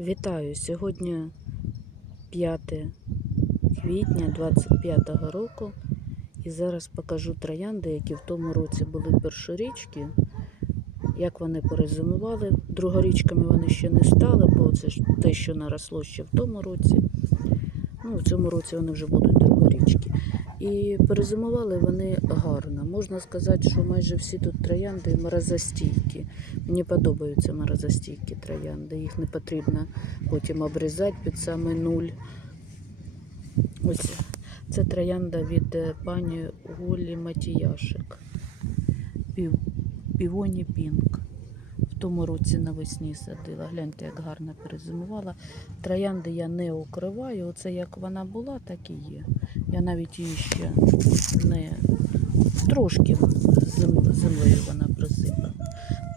Вітаю! Сьогодні 5 квітня 25-го року. І зараз покажу троянди, які в тому році були першорічки. Як вони перезимували. Другорічками вони ще не стали, бо це ж те, що наросло ще в тому році. Ну, в цьому році вони вже будуть другорічки. І перезимували вони гарно. Можна сказати, що майже всі тут троянди морозостійкі. Мені подобаються морозостійкі троянди. Їх не потрібно потім обрізати під саме нуль. Ось це троянда від е, пані Голі Матіяшик. Пів, півоні Пінк. Тому році навесні садила. Гляньте, як гарно перезимувала. Троянди я не укриваю. Оце як вона була, так і є. Я навіть її ще не трошки землею вона присипана.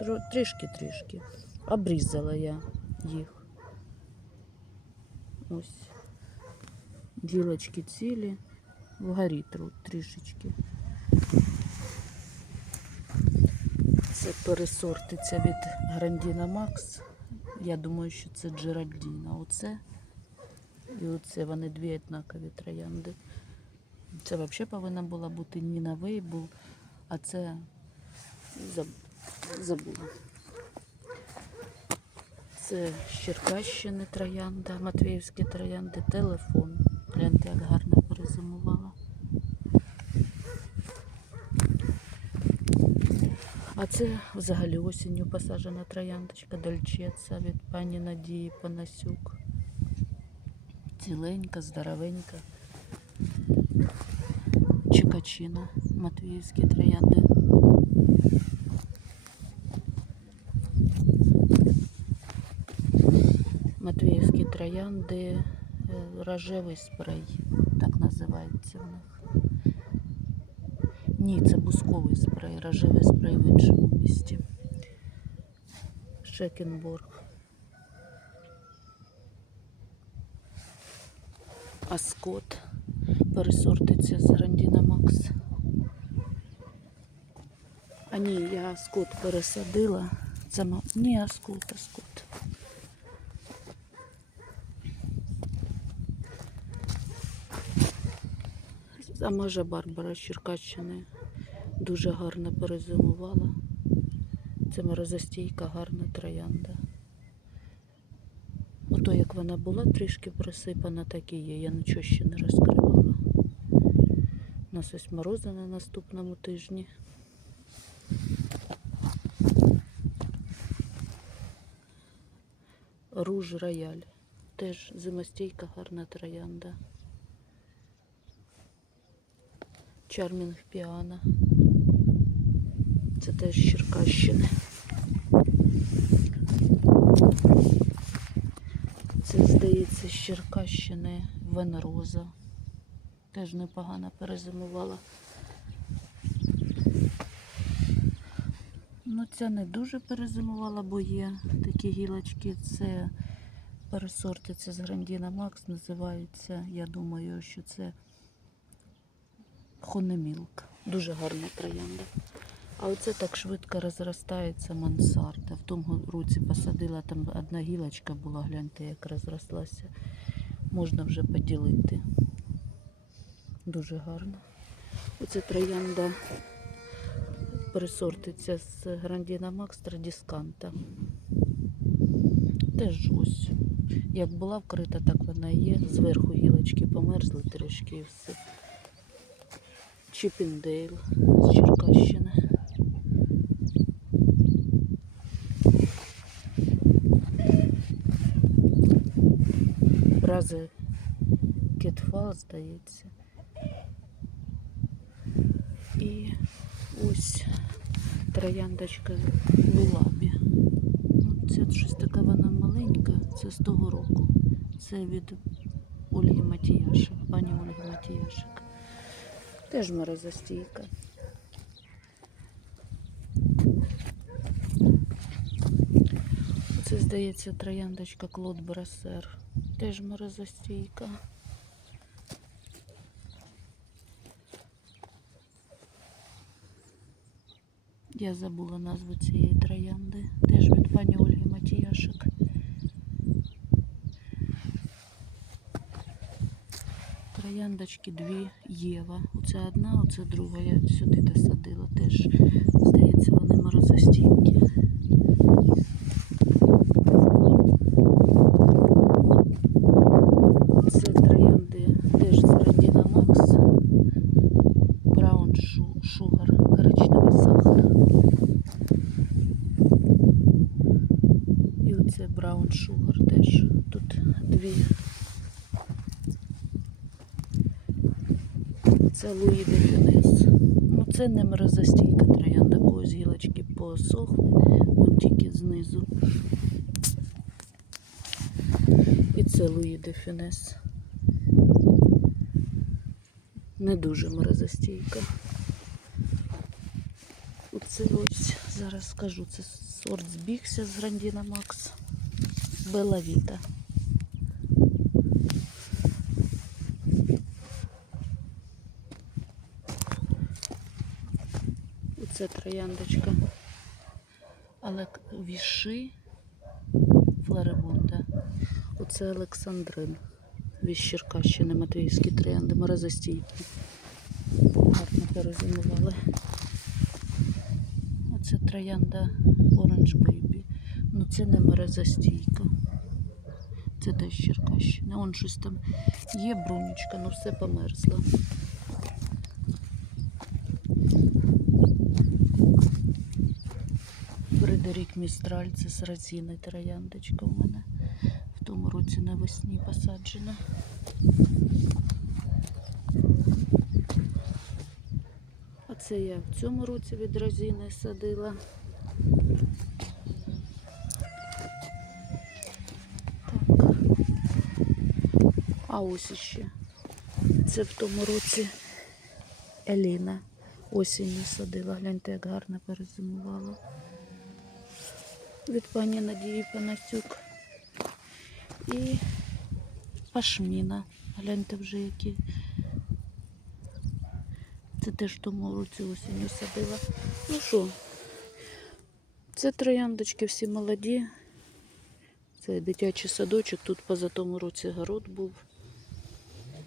Тро- Трішки-трішки. Обрізала я їх. Ось. Гілочки цілі. Вгорі трішечки. Це пересортиться від Грандіна Макс. Я думаю, що це Джеральдіна. Оце і оце вони дві однакові троянди. Це взагалі повинна була бути Ніна Вейбл, а це забула. Це з троянда, Матвіївські троянди, телефон. Гляньте, як перезимувала. А це взагалі осінню посаджена трояндочка Дольчеца від пані Надії Панасюк. Ціленька, здоровенька. Чекачина, Матвіївські троянди. Матвіївські троянди, е, рожевий спрей, так називається в них. Ні, це бусковий спрей, рожевий спрей в іншому місті. Шекенборг. Аскот пересортиться з Грандіна Макс. А ні, я аскот пересадила. Це ма- ні, аскот, аскот. А може Барбара з Черкащини дуже гарно перезимувала. Це морозостійка, гарна троянда. Ото як вона була трішки присипана, так і є. Я нічого ще не розкривала. У нас ось морози на наступному тижні. Руж рояль. Теж зимостійка гарна троянда. Чармінг піана. Це теж Черкащини. Це, здається, з Черкащини Венероза. Теж непогано перезимувала. Ну, ця не дуже перезимувала, бо є такі гілочки. Це пересортиться з Грандіна Макс, називаються. Я думаю, що це Хонемілк. Дуже гарна троянда. А оце так швидко розростається мансарда. В тому році посадила, там одна гілочка була, гляньте, як розрослася. Можна вже поділити. Дуже гарно. Оце троянда пересортиться з Грандіна Макс Традісканта. Теж ось. Як була вкрита, так вона і є. Зверху гілочки померзли трішки і все. Чіпіндейл з Черкащини. Брази Кетфал, здається. І ось трояндочка Лулабі. Ну, Це щось така вона маленька, це з того року. Це від Ольги Матіяшик, пані Ольги Матіяшик. Теж морозостійка. Це, здається, трояндочка Клод Брасер. Теж морозостійка. Я забула назву цієї троянди. Теж від пані Ольги Матіяшик. Трояндочки дві Єва. Оце одна, оце друга. Я сюди досадила теж. І оце браун шугар теж. Тут дві. Це Луї де Фінес. Ну це не морозостійка троянда, бо ось гілочки посохли, вон тільки знизу. І це Луї де Фінес. Не дуже морозостійка. Оце ось, зараз скажу, це сорт збігся з Грандіна Макс. Белавіта. Оце трояндочка. Але віши Флорибунда. Оце Олександрин. Від Черкащини Матвіївські троянди, морозостійкі. Гарно перезимували. Оце троянда Orange Baby. Ну це не морозостійка. Це теж Черкащина. Вон щось там є брунічка, ну все померзло. Фредерік Містраль, це з трояндочка у мене. В тому році навесні посаджена. А це я в цьому році від Розіни садила. А ось іще. Це в тому році Еліна. Осінню садила. Гляньте, як гарно перезимувала. Від пані Надії Панасюк. І пашміна. Гляньте вже які. Це теж тому році осінню садила. Ну що, це трояндочки всі молоді. Це дитячий садочок, тут поза тому році город був.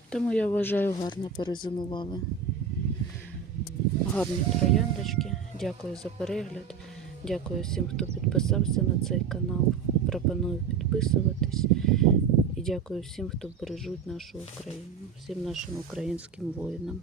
Тому я вважаю, гарно перезимували. Гарні трояндочки. Дякую за перегляд. Дякую всім, хто підписався на цей канал. Пропоную підписуватись. І дякую всім, хто бережуть нашу Україну, всім нашим українським воїнам.